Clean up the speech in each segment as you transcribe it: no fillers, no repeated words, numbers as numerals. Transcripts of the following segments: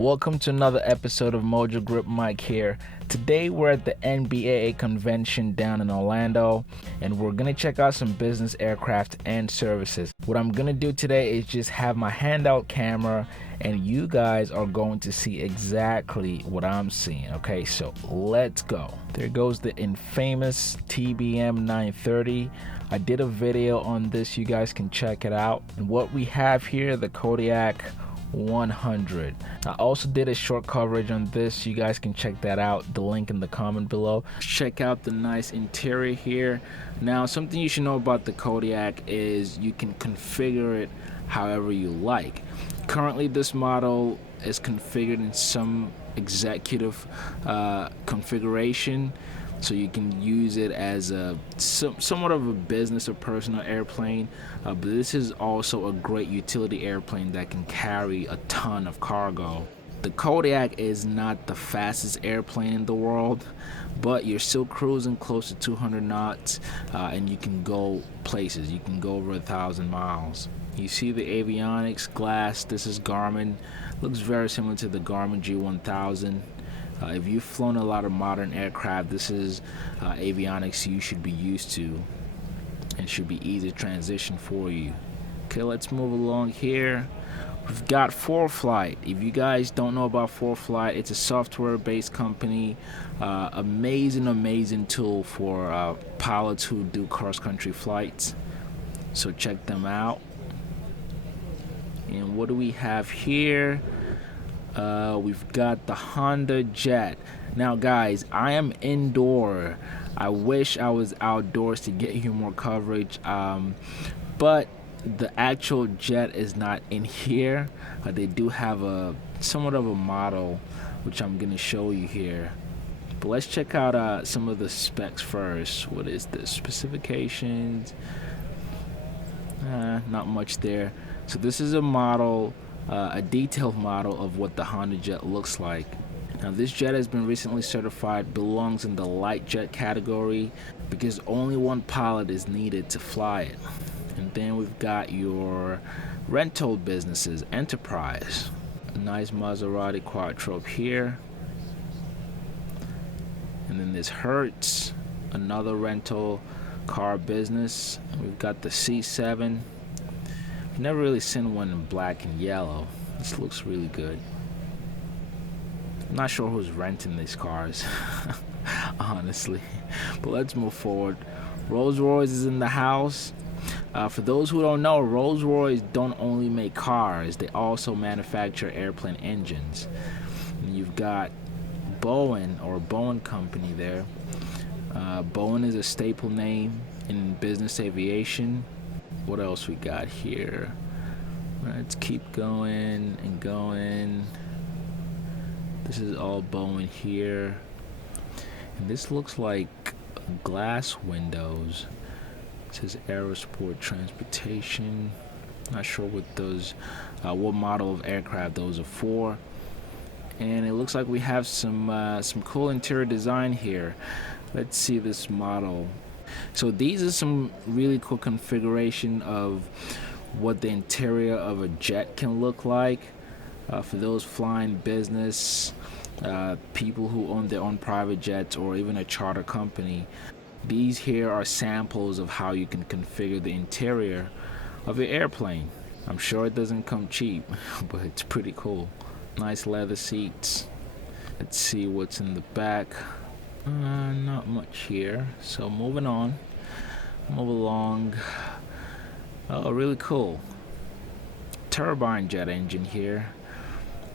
Welcome to another episode of Mojo Grip Mike here. Today we're at the NBAA convention down in Orlando and we're gonna check out some business aircraft and services. What I'm gonna do today is just have my handout camera and you guys are going to see exactly what I'm seeing. Okay, so let's go. There goes the infamous TBM 930. I did a video on this, you guys can check it out. And what we have here, the Kodiak 100. I also did a short coverage on this, you guys can check that out, the link in the comment below. Check out the nice interior here. Now something you should know about the Kodiak is you can configure it however you like. Currently this model is configured in some executive configuration, so you can use it as a somewhat of a business or personal airplane, but this is also a great utility airplane that can carry a ton of cargo. The Kodiak is not the fastest airplane in the world, but you're still cruising close to 200 knots, and you can go places. You can go over 1,000 miles. You see the avionics glass. This is Garmin. Looks very similar to the Garmin G1000. If you've flown a lot of modern aircraft, this is avionics you should be used to and should be easy to transition for you. Okay, let's move along here. We've got Forflight. If you guys don't know about Forflight, it's a software-based company. Amazing tool for pilots who do cross-country flights. So check them out. And what do we have here? We've got the Honda Jet. Now guys, I am indoor. I wish I was outdoors to get you more coverage, but the actual jet is not in here. They do have a somewhat of a model which I'm gonna show you here, but let's check out some of the specs first. What is the specifications? Not much there. So this is a model, a detailed model of what the Honda Jet looks like. Now this jet has been recently certified, belongs in the light jet category because only one pilot is needed to fly it. And then we've got your rental businesses, Enterprise. A nice Maserati Quattro here. And then there's Hertz, another rental car business. We've got the C7. I've never really seen one in black and yellow. This looks really good. I'm not sure who's renting these cars, honestly. But let's move forward. Rolls-Royce is in the house. For those who don't know, Rolls-Royce don't only make cars, they also manufacture airplane engines. And you've got Boeing, or Boeing Company there. Boeing is a staple name in business aviation. What else we got here? Let's keep going and going. This is all Boeing here. And this looks like glass windows. It says Aerosport Transportation. Not sure what those, what model of aircraft those are for. And it looks like we have some cool interior design here. Let's see this model. So these are some really cool configuration of what the interior of a jet can look like. For those flying business, people who own their own private jets or even a charter company. These here are samples of how you can configure the interior of your airplane. I'm sure it doesn't come cheap, but it's pretty cool. Nice leather seats. Let's see what's in the back. Not much here, so moving on. Move along. Oh, really cool. Turbine jet engine here.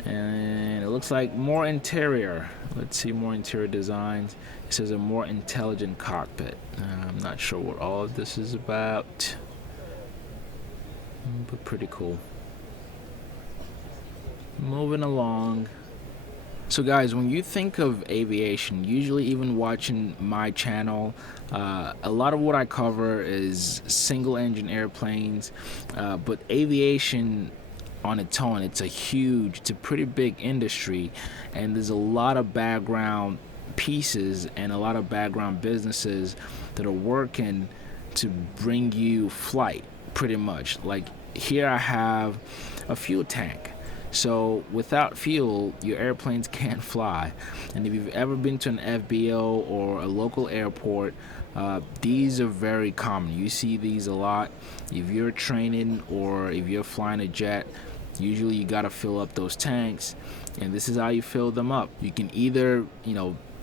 And it looks like more interior. Let's see more interior designs. It says a more intelligent cockpit. I'm not sure what all of this is about, but pretty cool. Moving along. So guys, when you think of aviation, usually even watching my channel, a lot of what I cover is single engine airplanes, but aviation on its own, it's a pretty big industry, and there's a lot of background pieces and a lot of background businesses that are working to bring you flight, pretty much. Like here I have a fuel tank. So without fuel, your airplanes can't fly. And if you've ever been to an FBO or a local airport, these are very common. You see these a lot. If you're training or if you're flying a jet, usually you gotta fill up those tanks, and this is how you fill them up. You can either,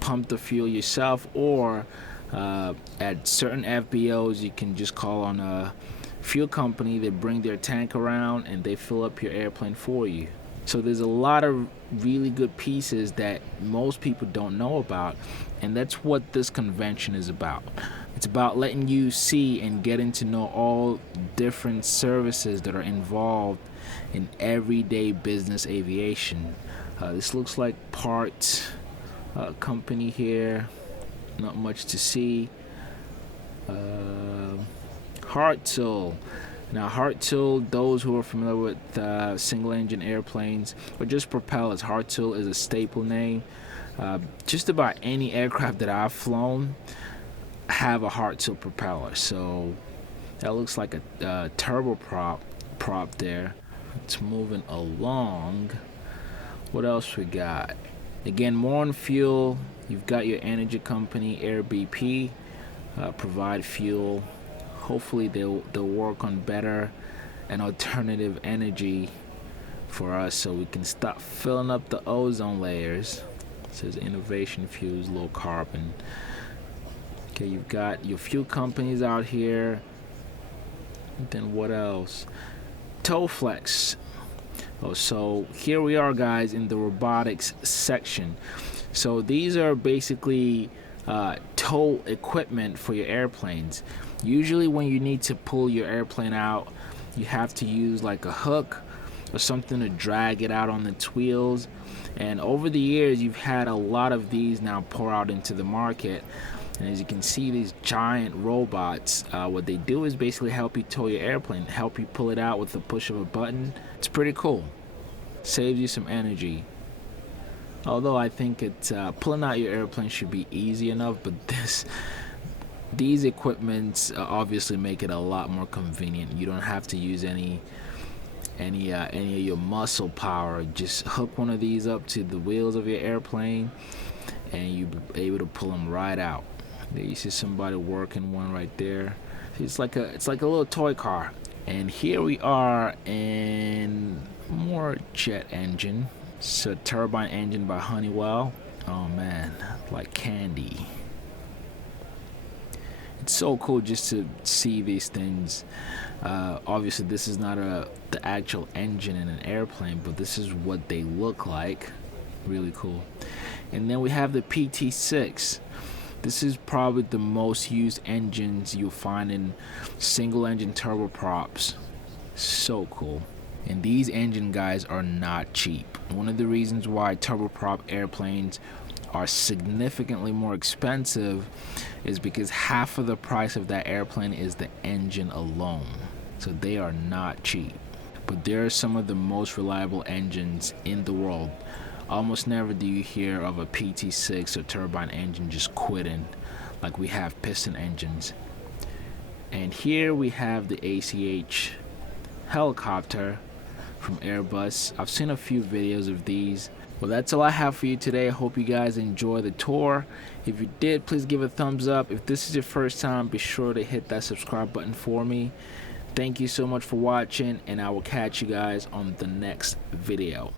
pump the fuel yourself, or at certain FBOs, you can just call on a fuel company. They bring their tank around and they fill up your airplane for you. So there's a lot of really good pieces that most people don't know about, and that's what this convention is about. It's about letting you see and getting to know all different services that are involved in everyday business aviation. This looks like parts company here. Not much to see. Hartzell. Now, Hartzell, those who are familiar with single-engine airplanes or just propellers, Hartzell is a staple name. Just about any aircraft that I've flown have a Hartzell propeller. So that looks like a turboprop there. It's moving along. What else we got? Again, more on fuel. You've got your energy company, Air BP, provide fuel. Hopefully they'll work on better and alternative energy for us so we can stop filling up the ozone layers. It says innovation fuels, low carbon. Okay, you've got your fuel companies out here. Then what else? Towflex. Oh, so here we are, guys, in the robotics section. So these are basically tow equipment for your airplanes. Usually when you need to pull your airplane out, you have to use like a hook or something to drag it out on its wheels. And over the years, you've had a lot of these now pour out into the market. And as you can see, these giant robots, what they do is basically help you tow your airplane, help you pull it out with the push of a button. It's pretty cool. Saves you some energy. Although I think pulling out your airplane should be easy enough, but these equipments obviously make it a lot more convenient. You don't have to use any of your muscle power. Just hook one of these up to the wheels of your airplane, and you'll be able to pull them right out. There you see somebody working one right there. It's like a little toy car. And here we are in more jet engine. It's a turbine engine by Honeywell. Oh man, like candy. It's so cool just to see these things. Obviously this is not the actual engine in an airplane, but this is what they look like. Really cool. And then we have the PT6. This is probably the most used engines you'll find in single engine turboprops. So cool. And these engine guys are not cheap. One of the reasons why turboprop airplanes are significantly more expensive is because half of the price of that airplane is the engine alone. So they are not cheap. But they're some of the most reliable engines in the world. Almost never do you hear of a PT6 or turbine engine just quitting like we have piston engines. And here we have the ACH helicopter from Airbus. I've seen a few videos of these. Well, that's all I have for you today. I hope you guys enjoy the tour. If you did, please give a thumbs up. If this is your first time, be sure to hit that subscribe button for me. Thank you so much for watching, and I will catch you guys on the next video.